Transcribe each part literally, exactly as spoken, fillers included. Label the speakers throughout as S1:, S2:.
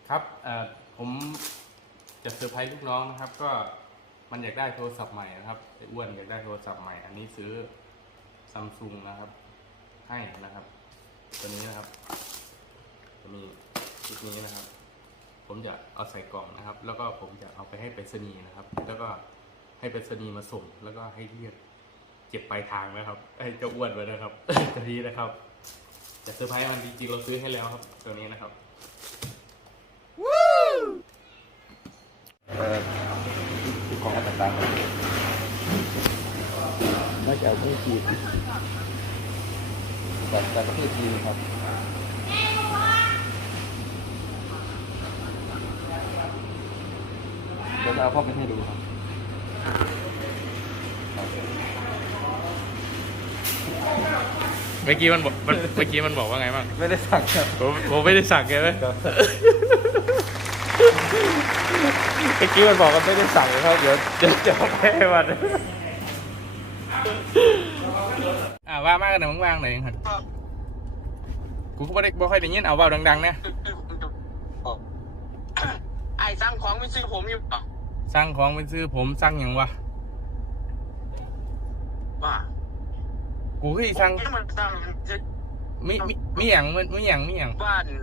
S1: ครับเอ่อผมจะเซอร์ไพรส์ลูกน้องนะครับก็มันอยากได้โทรศัพท์ใหม่นะครับไอ้อ้วนอยากได้โทรศัพท์ใหม่อันนี้ซื้อซัมซุงนะครับให้นะครับตัวนี้นะครับจะมีชุดนี้นะครับ ผมจะเอาใส่กล่องนะครับแล้วก็ผมจะเอาไปให้ไปรษณีย์นะครับแล้วก็ให้ไปรษณีย์มาส่งแล้วก็ให้เรียกเก็บปลายทางนะครับให้เจ้าอ้วนไว้นะครับ ตัวนี้นะครับจะเซอร์ไพรส์มันจริงๆเราซื้อให้แล้วครับตัวนี้นะครับของต่างๆน่าจะเอาไม่จีนจากจากประเทศจีนครับเดี๋ยวจะเอาพ่อไปให้ดูครับเมื่อกี้มันบอกเมื่อกี้มันบอกว่าไงบ้างไม่ได้สั่งครับผมผมไม่ได้สั่งไงไหมเมื่อกี้มันบอกว่าไม่ได้สั่งครับเดี๋ยวเดี๋ยวจะเอาไปให้มันอ่าว่ามากกันหน่อยมึงว่างหน่อยเองครับกูก็ไม่ได้ไม่ค่อยได้ยินเอาว่าดังๆเนี่ย
S2: ไอ้สั่งของไม่ซื้อผมอยู่ป่ะ
S1: สั่งของเป็นซื้อผมสั่งอย่างวะ
S2: ว่า
S1: กูเคยสั่ง
S2: มันสั่ง
S1: มีมีมีอย่างมันมีอย่างมีอย่าง
S2: บ้าน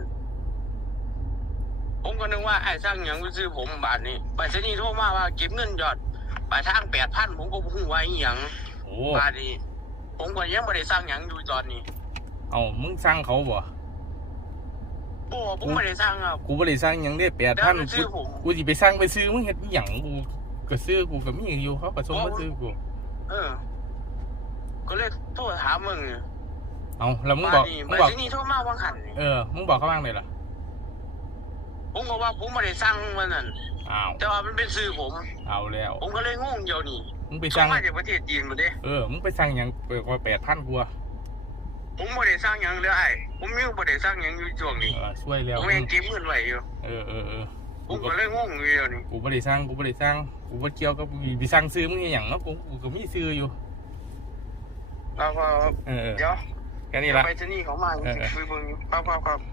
S2: ผมก็นึกว่าไอ้สั่งอย่างไม่ซื้อผมบ้านนี้ไปเสนีโทรมาว่าเก็บเงินยอดไปทางแปดพันผมก็พูดไว้อย่างบ้านนี้ผมก็ยังไม่ได้สั่งอย่างอยู่ตอนนี้
S1: เอามึงสั่งเขาบ่
S2: โอ้ผมไม่ได้สั่งอ่ะ
S1: กูไม่ได้สั่งอย่างได้แปดพันกูกูจะไปสั่งไปซื้อมึงเห็นอย่างกูก็ซื้อกูก็มีอยู่เขาก็ส่งมาซื้อกู
S2: เออก็เลยโทรถามมึง
S1: เอาแล้วมึงบอกมึงบอก
S2: นี่โทรมาว่างหัน
S1: เออมึงบอกเขาบ้างเลยล่ะ
S2: ผมบอกว่าผมไม่ได้สั่งมันนั่น
S1: อ้าว
S2: แต่ว่ามันเป็นซื้อผม
S1: เอาแล้ว
S2: ผมก็เลยงงเดียวนี่
S1: มึงไปสั่ง
S2: มาจากประเทศจีนมาดิ
S1: เออมึงไปสั่งอย่างเปิดว่าแปดพันกู
S2: ผมไม่ได้สั่งอย่างเลยไอ้ผมยังไม่ได้สั่งอย่างอยู่ช่วงนี้
S1: ช่วยแล้ว
S2: ผมยังเก็บเงินไว้อยู่
S1: เออเออเออ
S2: ผมก็เลยงงอยู่เดียวนี่
S1: กูไม่ได้สั่งกูไม่ได้สั่งกูไม่เกี่ยวกับไปสั่งซื้อมึงอย่างเนาะกูกูก็มีซื้ออยู่
S2: แล้วก็เดี๋ยว
S1: แค่นี้ละ
S2: ไปที่นี่เขามาคือมึงครับครับครับ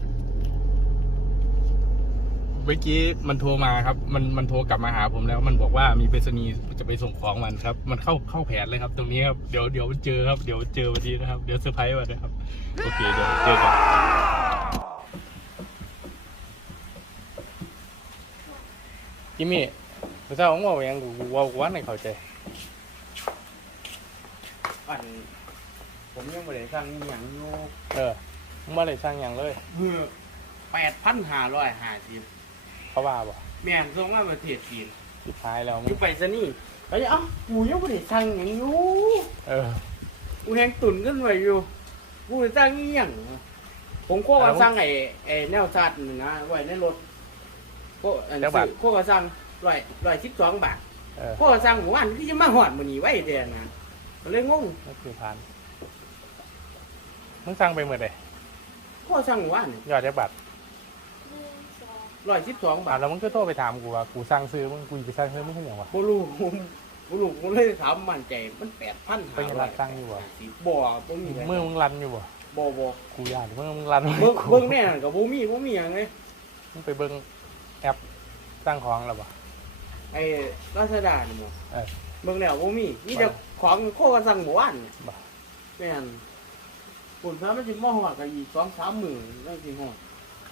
S1: เมื่อกี้มันโทรมาครับมันมันโทรกลับมาหาผมแล้วมันบอกว่ามีไปรษณีย์จะไปส่งของมันครับมันเข้าเข้าแผนเลยครับตรงนี้ครับเดี๋ยวเดี๋ยวเจอครับเดี๋ยวเจอวันนี้นะครับเดี๋ยวเซอร์ไพรส์วันนะครับโอเคเดี๋ยวเจอกันจิมมี่พระเจ้าของว่าอย่างกูว่าวันไหนเข้าใจ
S2: อันผมยังไม่ได้สั่งอย่างอยู่
S1: เออมึงไม่ได้สั่งอย่างเลย
S2: เออแปดพันห้าร้อยห้าสิบ
S1: เขาว่าบ่
S2: แม่นส่งมาประเทศจีน
S1: สุดท้ายแล้วมึ
S2: งไปซะนี่ไอ้เอ้ากูยังไม่ได้สั่งอย่างอยู่
S1: เออ
S2: กูแหงตุ่นขึ้นไว้อยู่กูจะสั่งอย่างผมโค้กสั่งไอ้ไอ้แนวชาติหนึ่งนะไว้ในรถโค้อันนี้โค้กสั่งร้อยร้อยสิบสองบาทโค้กสั่งหมู่บ้านที่จะมาหอดมันนี่ไว้เดียนะก็เลยงง
S1: นั่นคือพันมึงสั่งไปเมื่อใด
S2: โค้กสั่งหมู่บ้าน
S1: ยอดได้บัตร
S2: ร้อยสิบสองบาท
S1: แล้วมึงก็โทรไปถามกูว่ากูสั่งซื้อมึงกูไปสั่งซื้อมึงขึ้นอย่างวะ
S2: กูรู้กูรู้กูเลยถามมันใจมันแปดพัน
S1: เป็นยังไงสั่งอยู่บ่
S2: บ่บ่มี
S1: มือมึงรันอยู่บ่
S2: บ่บ่
S1: กูอยากมือมึงรัน
S2: เบิ่งเบิ่งแน่กับบ่มีบ่มีอย่างเลย
S1: มึงไปเบิ่งแอปสั่งของแล้วบ่
S2: ไอ้ลาซาด้านี่บ่เออเบิ่งแล้วบ่มีมีแต่ของโคก็สั่งหมู่บ้านบ่แม่นปุ่นพามันสิมาฮอดก็อีก สองสาม มื้อจังสิฮอด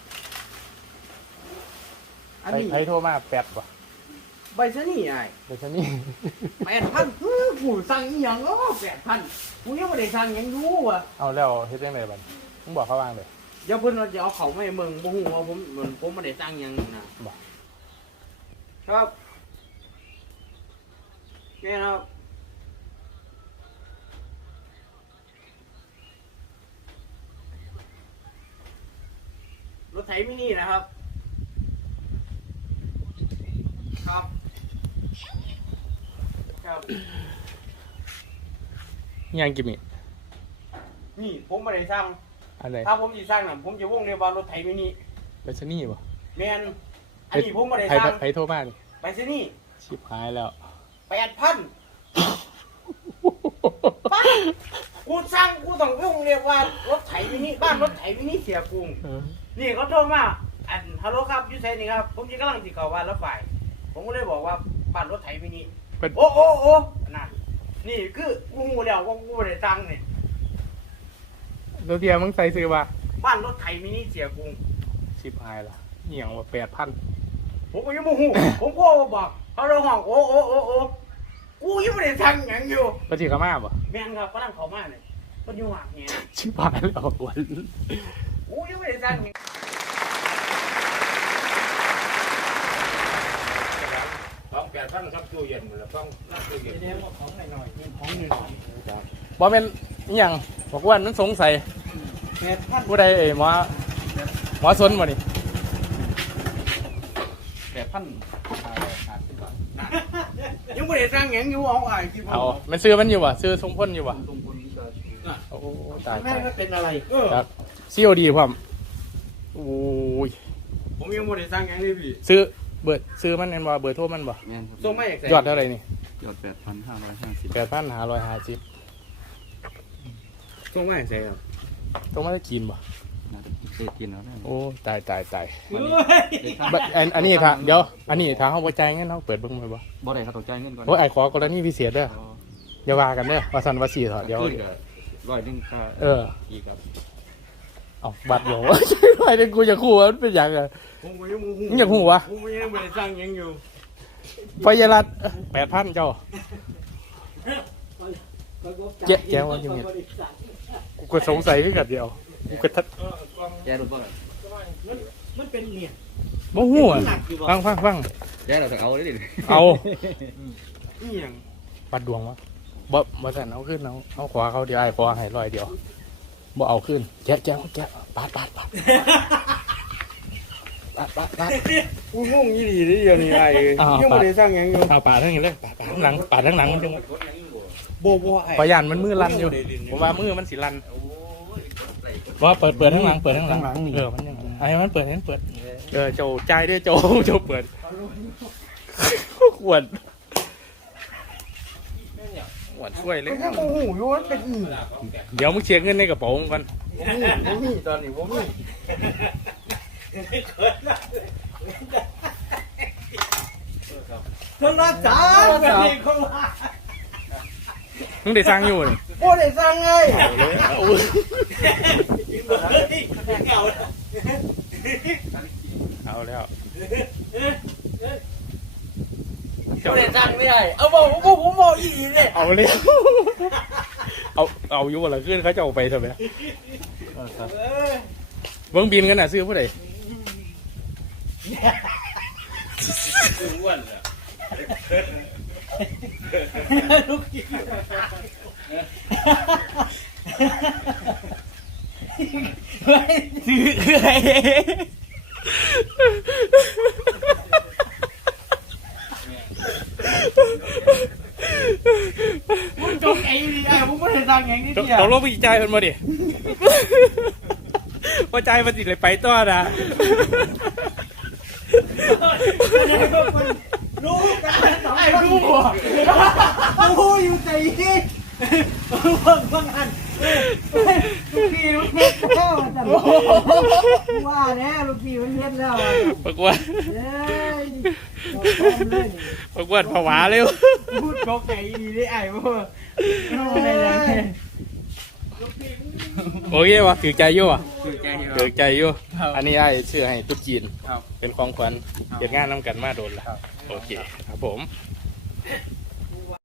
S1: อันนี้ใครโทรมาแปดป่ะ
S2: ใบชะนี่ไอ้
S1: ใบชะนี่
S2: แปดพันกูสั่งอีหยังอ๋อแปดพันกูยังไม่ได้สั่งยังรู้ว่ะ
S1: เอาแล้วเฮ็ดยังไงบ้างมึงบอกเขาว่างเลย
S2: เดี๋ยวเพิ่นจะเอาเขาไม่เมืองบ่ฮู้ว่าผมผมไม่ได้สั่งยังนะบอกครับนี่ครับรถไถมินินะครับครับครับ
S1: ยังกิมมี่
S2: นี่ผมไม่ได้สร้าง
S1: อะไร
S2: ถ้าผมจะสร้างน่ะผมจะวงเรียกว่ารถไถมินิ
S1: ไปซนี่ป่ะ
S2: แมนอันนี้ผมไม่ได้สร้าง
S1: ไปโทรมาดิ
S2: ไปซนี่
S1: ชิบหายแล้ว
S2: แปดพันกูสร้างกูต้องวงเรียกว่ารถไถมินิบ้านรถไถมินิเสียกุ้งนี่เขาโทรมาไออันฮัลโหลครับอยูไซนี่ครับผมยังกำลังติดเข้าบ้านรถไฟผมก็เลยบอกว่าบ้านรถไถมินิ
S1: เป็น
S2: โอ้โอ้โอ้นั่นนี่คือกูหูแล้วว่ากูไม่ได้ตังค์นี่
S1: ตัวเดียวมึงใส่ซื้อว่า
S2: บ้านรถไถมินิเสียกรุง
S1: สิบหายละเหี่ยงว่าแปดพัน
S2: ผมก็ยังโมโหผมก็บอกฮัลโหลห้องโอ้โอ้โอ้โอ้กูยังไม่ได้ตังค์หยังอยู่
S1: ก็จีกามาบ่
S2: แม่งครับกำลังเข้ามาเนี่ยมันอยู่หักเนี่ย
S1: ชิบหายแล้ววัน
S2: กูยังไม่ได้ตังค์หยัง
S3: สองแปดพันครับตู้เย็นหมดแล้วต้องตู้เย็น
S2: เดี๋ยวของหน่อยๆนี่ของหน่อย
S1: บ่เป็นอหย่างบอกว่านั้นสงสัย
S2: ๆแปดพัน
S1: ผู้ใดเอ่ยหมอหมอสนบ่นี่
S3: แปดพันขาดสิบบาท
S2: ยังไม่ได้ตังค์หยังอยู่เอาอ่านกี่
S1: เอามันซื้อมันอยู่วะซื้อทรงพ่นอยู่วะ
S3: ลงทุนจะ
S1: โอ้ตาย
S2: แม่
S1: ตาย
S2: ก็เป็นอะไรเออ
S1: ครับซีโอดีพร้อมโอ้ย
S2: ผมยังไม่ได้ตังค์หยังเลยพี่
S1: ซื้อเบิดซื้อมันเอ็นบ่เบอร์โทรมันบ่
S3: แม่นครับ
S2: ส่งมาจากไหน
S1: ยอดเท่าไหร่นี่
S3: ยอดแปดพันห้าร้อยห้าสิบ
S1: แปดพันห้าร้อยห้าสิบ
S2: ส่งมาจากไหนครับ
S1: ตรงมาจะกินบ่
S3: น่าจะเคยกินแล้วนะ
S1: โอ้ตายตายตาย
S2: เฮ้ย
S1: บัดอันอันนี้ถ้าเดี๋ยวอันนี้ถ้าเฮาบ่จ่ายเงินเฮาเปิดเบิ่งไว้บ่
S3: บ่ได้ครับต้องจ่ายเงินก่อน
S1: โอ้ยไอ้ขอกรณีพิเศษเด้ออย่าว่ากันเด้อว่าซั่นว่าซี่เถอะเดี๋ยว
S3: ขึ้นกับร้อยหนึ่งค่า
S1: เออ
S3: อีกครับ
S1: เอาบัตรบ่ใช่ไหมเดี๋ยวกูจะคู่ว่ามันเป็นหยังไง
S2: ผมก็ยังโมโห
S1: มึงอยากหูวะ
S2: ผมก็ยังไม่ได้ตังค์หยังอยู่
S1: ไฟยรัดแปดพันเจ้า เจ๊ะแก้วว่าอย่างเงี้ย กูก็สงสัยขึ้นกันเดียวกูก็ทัด
S3: แย่รถบ่
S2: มันมันเป็นเนี่ย
S1: โมหัวฟังฟังฟัง
S3: แย่เราต้องเอาได้ดิ
S1: เอา
S2: นี่ยัง
S1: ปัดดวงวะบ่บ่สั่นเอาขึ้นเอาเอาขวาเขาเดียวไอ้ขวาให้ร้อยเดียวบ่เอาขึ้นแจ๊ะแจ๊ะแจ๊ะปาดปาดปาดปาดปาดปาด
S2: กูงงยี่ดีเลยเดี๋ยวนี้ไอ้
S1: อ้าว
S2: ยังไม่ได้ตังค์หยังอยู่
S1: ปาดปาดทั้งนี้เลยปาดปาดทั้งหลังปาดทั้งหลังมันจัง
S2: โบโบไอ้
S1: พยานมันมือลั่นอยู่ผมว่ามือมันสิลั่นว่าเปิดเปิดทั้งหลังเปิดทั้งหลังเออมันยังไอ้มันเปิดให้มันเปิดเออโจใจด้วยโจโจเปิดขวดขวดช่วยเลย
S2: ผมยังโมโหอยู่ว่าเป็นอีห
S1: เดี๋ยวมึงเช็คเงินในกระเป๋ามึงก่อน
S2: ผมมีผมมีตอนนี้ผมมีคนละจานกันเองเขาว่า
S1: มึงได้สร้างอยู่นี่
S2: โอ้ได้สั่งไง
S1: เอาเอาแล้ว
S2: โอ้ได้สั่งไม่ได้เอาบอกผมผมบอกอีเลย
S1: เอาเลยเอาเอาอยู่บ่ละขึ้นเขาจะเอาไปทำไมเบิ้งบินกันน่ะซื้อผู้ใด
S3: อ้วนเลย
S2: ลูกกินซื้อคืออะไรผมจงไอ้ดิไอ้ผมไม่ได้สั่งอย่างนี้
S1: ต
S2: เดียว
S1: กลงไปจ่ายมันมาดิว่าจ่ายมันสิเลยไปต่อนะ
S2: รู้กันไอ้รู้หัวรู้อยู่ใจที่เพิ่งเพิ่งอันลูกพี่ลูกเพชรแล้วว่าแน่ลูกพี่มันเพชรแล้ว
S1: ปรากฏ
S2: เฮ้ย
S1: ปรากฏผวาเร็ว
S2: พูดจกไอ้ดีได้ไอ้พวกอะไรเนี่ย
S1: โอเควะถือใจอยู่วะ
S3: คือใจ
S1: ถือใจอยู่อันนี้ไอ้ชื่อให้ตุ๊กจีน
S3: ครับ
S1: เป็นของขวัญเก็บงานน้ำกันมาโดนละโอเคครับผม
S3: ค